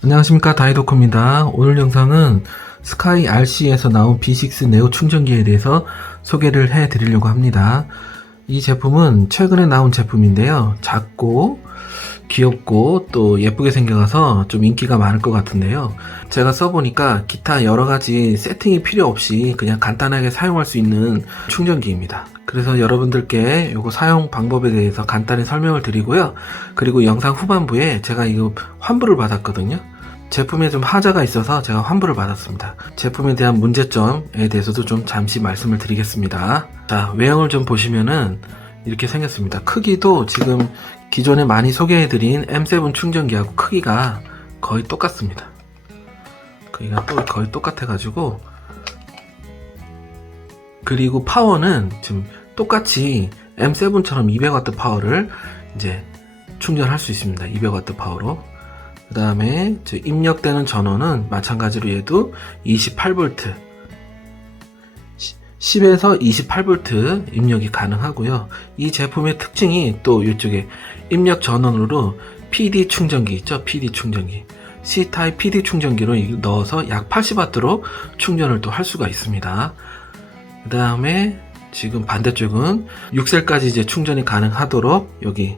안녕하십니까, 다이도커입니다. 오늘 영상은 스카이 RC에서 나온 B6 네오 충전기에 대해서 소개를 해 드리려고 합니다. 이 제품은 최근에 나온 제품인데요, 작고 귀엽고 또 예쁘게 생겨서 좀 인기가 많을 것 같은데요, 제가 써보니까 기타 여러가지 세팅이 필요 없이 그냥 간단하게 사용할 수 있는 충전기입니다. 그래서 여러분들께 이거 사용 방법에 대해서 간단히 설명을 드리고요, 그리고 영상 후반부에 제가 이거 환불을 받았거든요. 제품에 좀 하자가 있어서 제가 환불을 받았습니다. 제품에 대한 문제점에 대해서도 좀 잠시 말씀을 드리겠습니다. 자, 외형을 좀 보시면은 이렇게 생겼습니다. 크기도 지금 기존에 많이 소개해드린 M7 충전기하고 크기가 거의 똑같습니다. 크기가 또 거의 똑같아가지고, 그리고 파워는 지금 똑같이 M7처럼 200W 파워를 이제 충전할 수 있습니다. 200W 파워로. 그 다음에 입력되는 전원은 마찬가지로 얘도 28V 10에서 28V 입력이 가능하고요. 이 제품의 특징이 또 이쪽에 입력 전원으로 PD 충전기 있죠? PD 충전기, C타입 PD 충전기로 넣어서 약 80W로 충전을 또 할 수가 있습니다. 그 다음에 지금 반대쪽은 6셀까지 이제 충전이 가능하도록 여기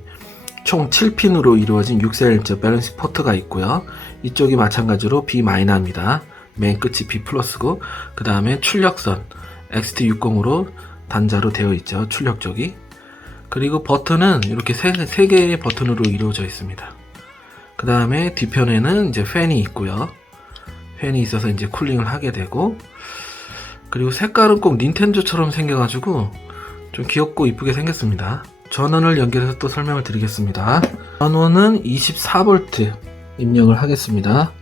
총 7핀으로 이루어진 6셀 밸런싱 포트가 있고요. 이쪽이 마찬가지로 B-입니다. 맨 끝이 B+고, 그 다음에 출력선 XT60으로 단자로 되어 있죠. 출력 쪽이. 그리고 버튼은 이렇게 3개의 버튼으로 이루어져 있습니다. 그 다음에 뒤편에는 이제 팬이 있고요. 팬이 있어서 이제 쿨링을 하게 되고, 그리고 색깔은 꼭 닌텐도처럼 생겨가지고 좀 귀엽고 이쁘게 생겼습니다. 전원을 연결해서 또 설명을 드리겠습니다. 전원은 24V 입력을 하겠습니다.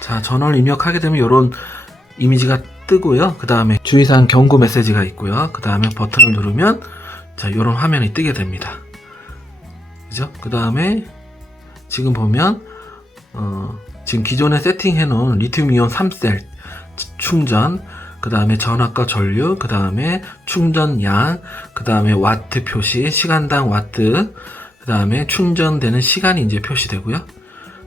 자, 전원을 입력하게 되면 이런 이미지가 뜨고요. 그 다음에 주의사항 경고 메시지가 있고요. 그 다음에 버튼을 누르면 자, 이런 화면이 뜨게 됩니다. 그죠? 그 다음에 지금 보면 지금 기존에 세팅해 놓은 리튬이온 3셀 충전, 그 다음에 전압과 전류, 그 다음에 충전량, 그 다음에 와트 표시, 시간당 와트, 그 다음에 충전되는 시간이 이제 표시되고요.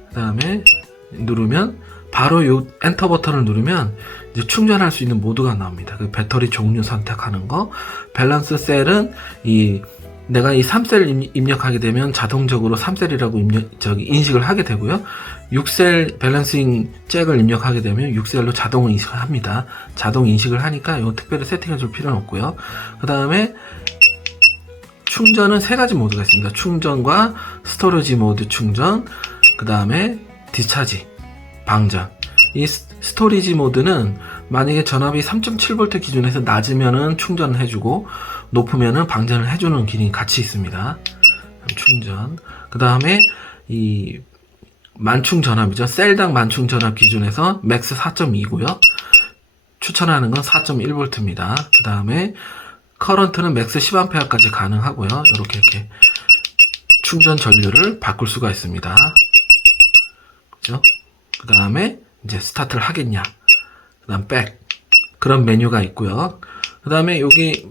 그 다음에 누르면 바로 이 엔터 버튼을 누르면 이제 충전할 수 있는 모드가 나옵니다. 그 배터리 종류 선택하는 거, 밸런스 셀은 내가 이 3셀 입력하게 되면 자동적으로 3셀이라고 인식을 하게 되고요. 6셀 밸런싱 잭을 입력하게 되면 6셀로 자동 인식을 합니다. 자동 인식을 하니까 이거 특별히 세팅해 줄 필요는 없고요. 그 다음에 충전은 3가지 모드가 있습니다. 충전과 스토리지 모드 충전, 그 다음에 디스차지, 방전. 이 스토리지 모드는 만약에 전압이 3.7V 기준에서 낮으면은 충전을 해주고 높으면은 방전을 해주는 기능이 같이 있습니다. 충전. 그 다음에 이 만충 전압이죠. 셀당 만충 전압 기준에서 맥스 4.2고요. 추천하는 건 4.1V입니다. 그 다음에 커런트는 맥스 10A까지 가능하고요. 이렇게 충전 전류를 바꿀 수가 있습니다. 그죠? 그 다음에 이제 스타트를 하겠냐, 그 다음 백, 그런 메뉴가 있고요. 그 다음에 여기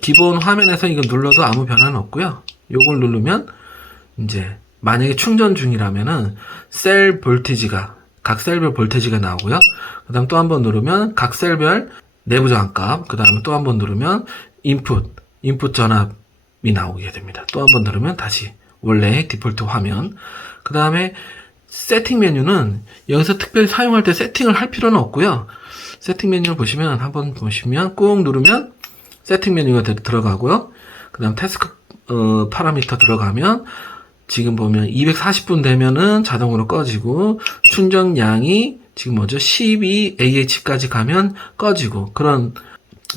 기본 화면에서 이거 눌러도 아무 변화는 없고요. 요걸 누르면 이제 만약에 충전 중이라면은 셀 볼티지가, 각 셀별 볼티지가 나오고요. 그 다음 또 한번 누르면 각 셀별 내부 저항값, 그 다음에 또 한번 누르면 인풋 전압이 나오게 됩니다. 또 한번 누르면 다시 원래 디폴트 화면. 그 다음에 세팅 메뉴는 여기서 특별히 사용할 때 세팅을 할 필요는 없고요. 세팅 메뉴를 보시면, 한번 보시면 꾹 누르면 세팅 메뉴가 들어가고요. 그 다음 태스크 파라미터 들어가면 지금 보면 240분 되면은 자동으로 꺼지고, 충전량이 지금 12AH까지 가면 꺼지고, 그런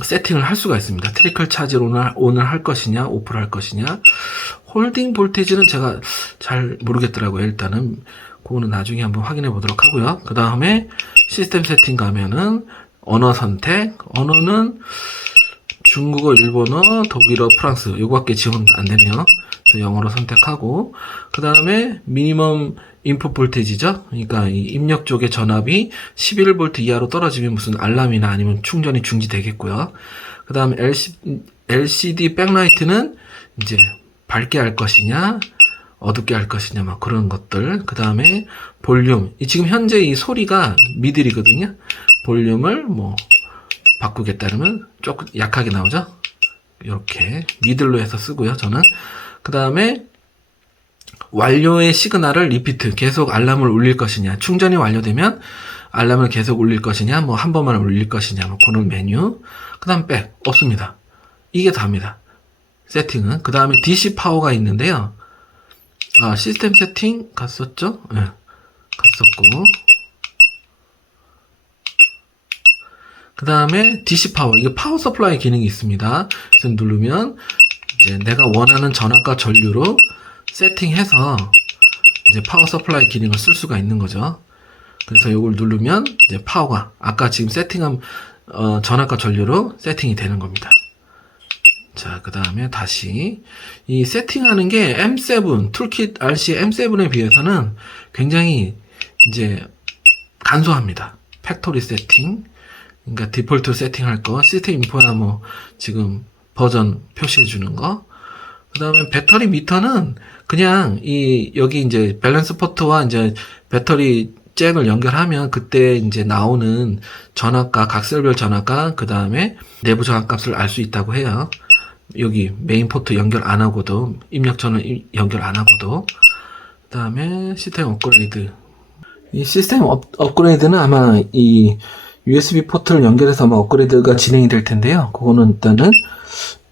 세팅을 할 수가 있습니다. 트리클 차지를 온을 할 것이냐, 오프를 할 것이냐. 홀딩 볼테이지는 제가 잘 모르겠더라고요. 일단은 그거는 나중에 한번 확인해 보도록 하고요. 그 다음에 시스템 세팅 가면은 언어 선택, 언어는 중국어, 일본어, 독일어, 프랑스, 요거밖에 지원 안 되네요. 그래서 영어로 선택하고, 그 다음에 미니멈 인풋 볼테이지죠. 그러니까 이 입력 쪽의 전압이 11V 이하로 떨어지면 무슨 알람이나 아니면 충전이 중지되겠고요. 그 다음 LCD 백라이트는 이제 밝게 할 것이냐, 어둡게 할 것이냐, 막 그런 것들. 그 다음에 볼륨. 지금 현재 이 소리가 미들이거든요. 볼륨을 뭐 바꾸겠다 그러면 조금 약하게 나오죠. 이렇게 미들로 해서 쓰고요, 저는. 그 다음에 완료의 시그널을 리피트, 계속 알람을 울릴 것이냐, 충전이 완료되면 알람을 계속 울릴 것이냐, 뭐 한 번만 울릴 것이냐, 뭐 그런 메뉴. 그 다음 백 없습니다. 이게 다입니다. 세팅은. 그 다음에 DC 파워가 있는데요. 시스템 세팅 갔었죠? 네, 갔었고. 그 다음에 DC 파워. 이게 파워 서플라이 기능이 있습니다. 그래서 누르면 이제 내가 원하는 전압과 전류로 세팅해서 이제 파워 서플라이 기능을 쓸 수가 있는 거죠. 그래서 이걸 누르면 이제 파워가 아까 지금 세팅한 전압과 전류로 세팅이 되는 겁니다. 자, 그 다음에 다시 이 세팅하는 게 M7 툴킷 RC M7에 비해서는 굉장히 이제 간소합니다. 팩토리 세팅, 그러니까 디폴트 세팅할 거, 시스템 인포나 뭐 지금 버전 표시해 주는 거. 그 다음에 배터리 미터는 그냥 여기 이제 밸런스 포트와 이제 배터리 잭을 연결하면 그때 이제 나오는 전압과 각설별 전압과 그 다음에 내부 저항값을 알 수 있다고 해요. 여기 메인 포트 연결 안 하고도, 입력 전원 연결 안 하고도. 그 다음에 시스템 업그레이드. 이 시스템 업그레이드는 아마 이 USB 포트를 연결해서 아마 업그레이드가 진행이 될 텐데요. 그거는 일단은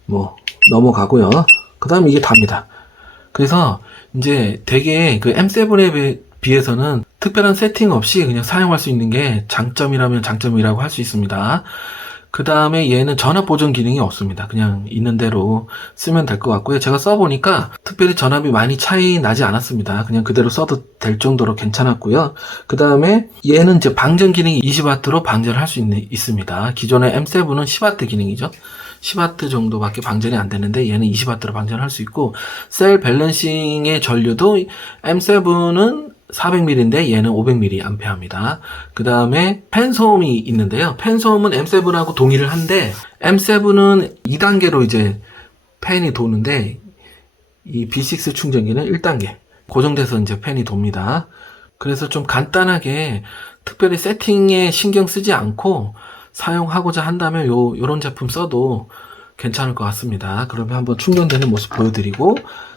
뭐 넘어가고요. 그 다음 이게 답니다. 그래서 이제 되게 그 M7에 비해서는 특별한 세팅 없이 그냥 사용할 수 있는 게 장점이라면 장점이라고 할 수 있습니다. 그 다음에 얘는 전압 보정 기능이 없습니다. 그냥 있는 대로 쓰면 될 것 같고요. 제가 써보니까 특별히 전압이 많이 차이 나지 않았습니다. 그냥 그대로 써도 될 정도로 괜찮았고요. 그 다음에 얘는 이제 방전 기능이 20W로 방전을 할 수 있습니다. 기존의 M7은 10W 기능이죠. 10W 정도밖에 방전이 안 되는데 얘는 20W로 방전할 수 있고, 셀 밸런싱의 전류도 M7은 400mAh인데 얘는 500mAh입니다. 그 다음에 팬 소음이 있는데요. 팬 소음은 M7하고 동일을 한데 M7은 2단계로 이제 팬이 도는데 이 B6 충전기는 1단계 고정돼서 이제 팬이 돕니다. 그래서 좀 간단하게 특별히 세팅에 신경 쓰지 않고 사용하고자 한다면 요런 제품 써도 괜찮을 것 같습니다. 그러면 한번 충전되는 모습 보여드리고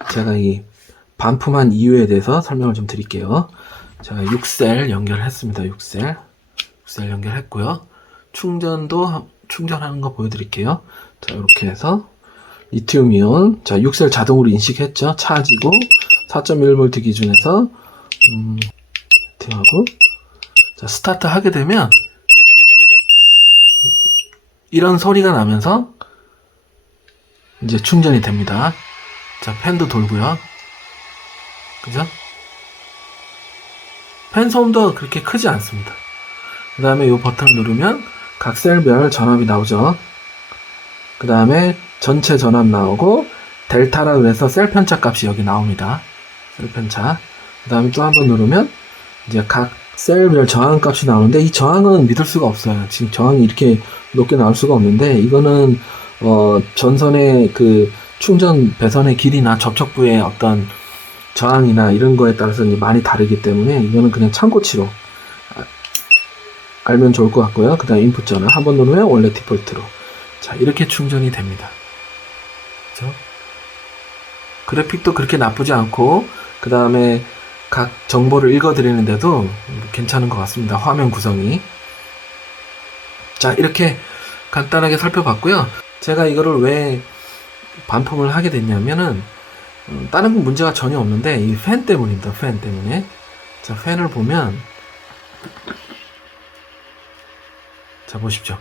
제가 이 반품한 이유에 대해서 설명을 좀 드릴게요. 제가 6셀 연결했습니다. 6셀 연결했고요. 충전하는 거 보여드릴게요. 자, 이렇게 해서 리튬이온, 자, 6셀 자동으로 인식했죠. 차지고 4.1V 기준에서 하고, 자, 스타트 하게 되면 이런 소리가 나면서 이제 충전이 됩니다. 자, 팬도 돌고요. 그죠? 팬 소음도 그렇게 크지 않습니다. 그 다음에 이 버튼을 누르면 각 셀별 전압이 나오죠. 그 다음에 전체 전압 나오고 델타라 그래서 셀 편차 값이 여기 나옵니다. 셀 편차. 그 다음에 또 한번 누르면 이제 각 셀별 저항 값이 나오는데 이 저항은 믿을 수가 없어요. 지금 저항이 이렇게 높게 나올 수가 없는데 이거는 전선의 그 충전 배선의 길이나 접촉부의 어떤 저항이나 이런 거에 따라서 많이 다르기 때문에 이거는 그냥 참고치로 알면 좋을 것 같고요. 그 다음에 인풋 전압 한번 누르면 원래 디폴트로, 자, 이렇게 충전이 됩니다. 그렇죠? 그래픽도 그렇게 나쁘지 않고 그 다음에 각 정보를 읽어드리는데도 괜찮은 것 같습니다. 화면 구성이. 자, 이렇게 간단하게 살펴봤고요. 제가 이거를 왜 반품을 하게 됐냐면은 다른 건 문제가 전혀 없는데 이 팬 때문입니다. 팬 때문에. 자, 팬을 보면, 자, 보십시오.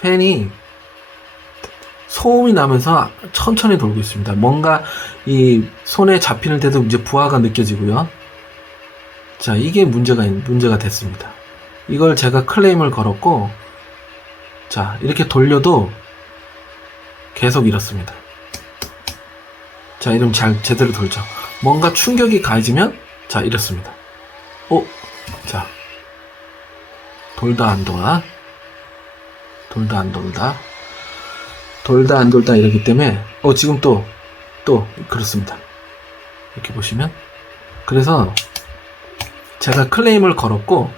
팬이 소음이 나면서 천천히 돌고 있습니다. 뭔가 이 손에 잡히는 데도 이제 부하가 느껴지고요. 자, 이게 문제가 됐습니다. 이걸 제가 클레임을 걸었고, 자, 이렇게 돌려도 계속 이렇습니다. 자, 이러면 제대로 돌죠. 뭔가 충격이 가해지면, 자, 이렇습니다. 자, 돌다 안 돌아. 돌다 안 돌다. 돌다 안 돌다 이러기 때문에, 지금 또 그렇습니다. 이렇게 보시면, 그래서 제가 클레임을 걸었고,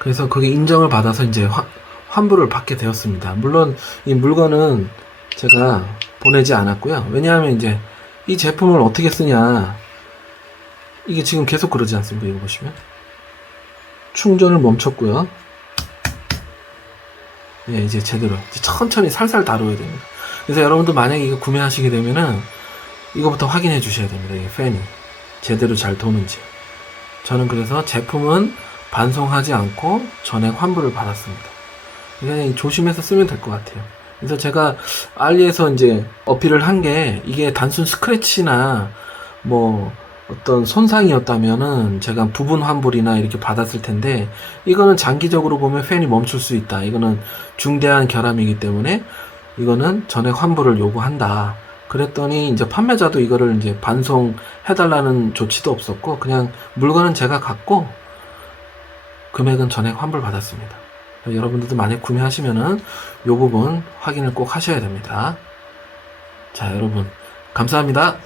그래서 그게 인정을 받아서 이제 환불을 받게 되었습니다. 물론 이 물건은 제가 보내지 않았고요. 왜냐하면 이제 이 제품을 어떻게 쓰냐, 이게 지금 계속 그러지 않습니까? 이거 보시면 충전을 멈췄고요. 예, 이제 제대로 이제 천천히 살살 다뤄야 됩니다. 그래서 여러분도 만약에 이거 구매하시게 되면은 이거부터 확인해 주셔야 됩니다. 이 팬이 제대로 잘 도는지. 저는 그래서 제품은 반송하지 않고 전액 환불을 받았습니다. 그냥 조심해서 쓰면 될 것 같아요. 그래서 제가 알리에서 이제 어필을 한 게, 이게 단순 스크래치나 뭐 어떤 손상이었다면은 제가 부분 환불이나 이렇게 받았을 텐데, 이거는 장기적으로 보면 팬이 멈출 수 있다. 이거는 중대한 결함이기 때문에 이거는 전액 환불을 요구한다. 그랬더니 이제 판매자도 이거를 이제 반송해달라는 조치도 없었고, 그냥 물건은 제가 갖고 금액은 전액 환불 받았습니다. 여러분들도 만약 구매하시면은 요 부분 확인을 꼭 하셔야 됩니다. 자, 여러분 감사합니다.